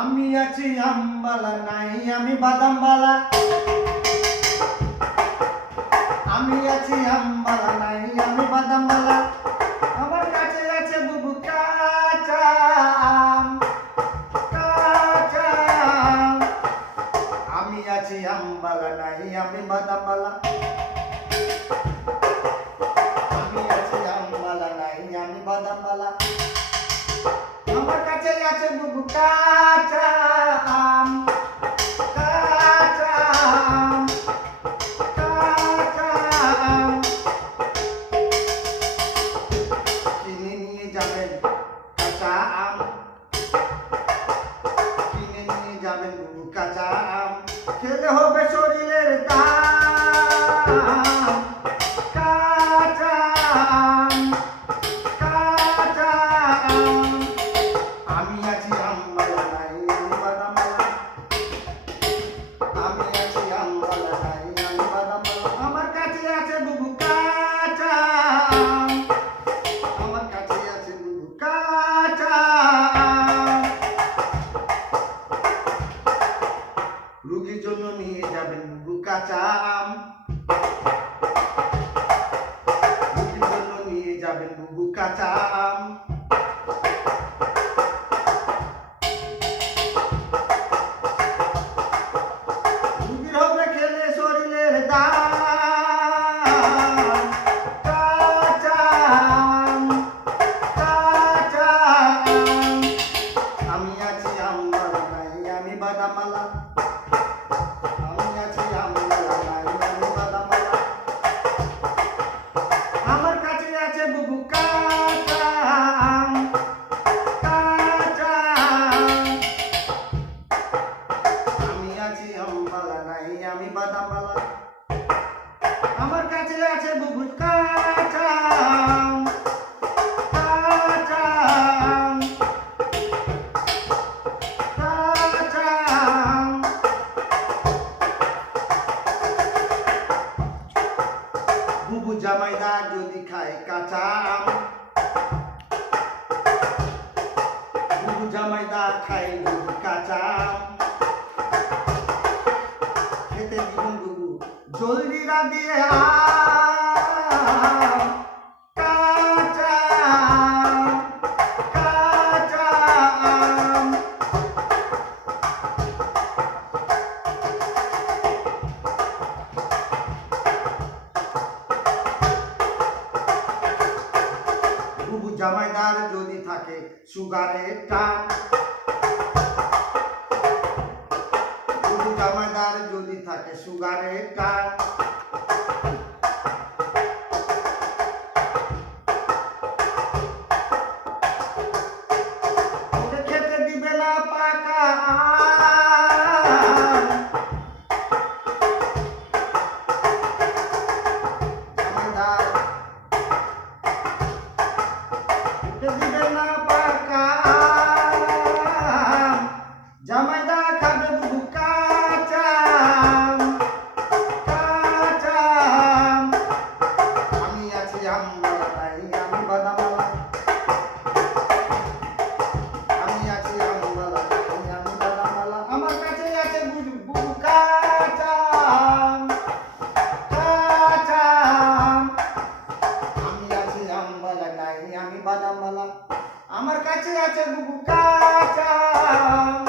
আমি আছি আমবালা নাই আমি বাদামবালা। আমি আছি আমবালা নাই আমি বাদামবালা। আমার কাছে আছে বুবু কাঁচা আম, কাঁচা আম। আমি আছি আমবালা নাই আমি বাদামবালা। আমি আছি আমবালা নাই আমি বাদামবালা। আমার কাছে আছে বুবু কাঁচা আম, কাঁচা আম, কাঁচা আম। কিনে নিয়ে যাবেন কাঁচা আম, কিনে নিয়ে যাবেন বুবু কাঁচা আম। খেলে হবে শরীরের দাম। কাঁচা আম, কাঁচা আম। আমি আছি আমবালা নাই আমি বাদামবালা। আমি আছি আমবালা নাই আমি বাদামবালা। আমার কাছে আছে বুবু কাঁচা আম, আমার কাছে আছে বুবু কাঁচা আম। রুগীর জন্য নিয়ে যাবেন বুবু কাঁচা আম, রুগীর জন্য নিয়ে যাবেন বুবু কাঁচা আম। রুগীর হবে খেলে শরীরের দাম। কাঁচা আম, কাঁচা আম। আমি আছি আমবালা নাই আমি বাদামবালা। আমি আছি আমবালা নাই আমি বাদামবালা। আমার কাছে আছে বুবু কাঁচা আম, কাঁচা আম। আমি আছি আমবালা নাই আমি বাদামবালা। আমার কাছে আছে বুবু কাঁচা আম, কাঁচা আম, কাঁচা আম। বুবু জামাইদার যদি খায় কাঁচা আম, বুবু জামাইদার খায় যদি কাঁচা আম। খেতে দিবেন বুবু জলজিরা দিয়ে আম। কাঁচা আম, কাঁচা আম। বুবু জামাইদার যদি থাকে সুগারের টান, বুবু জামাইদার যদি থাকে সুগারের টান। ওকে খেতে দিবে না পাকা আম। জামাইদার খেতে দিবে না পাকা আম। জামাইদার খাবে বুবু কাঁচা আম, কাঁচা আম। আমি আছি আমবালা নাই আমি বাদামবালা। আমি আছি আমবালা নাই আমি বাদামবালা। আমার কাছে আছে বুবু কাঁচা আম, কাঁচা আম। আমি আছি আমবালা নাই আমি বাদামবালা। আমার কাছে আছে বুবু কাঁচা আম।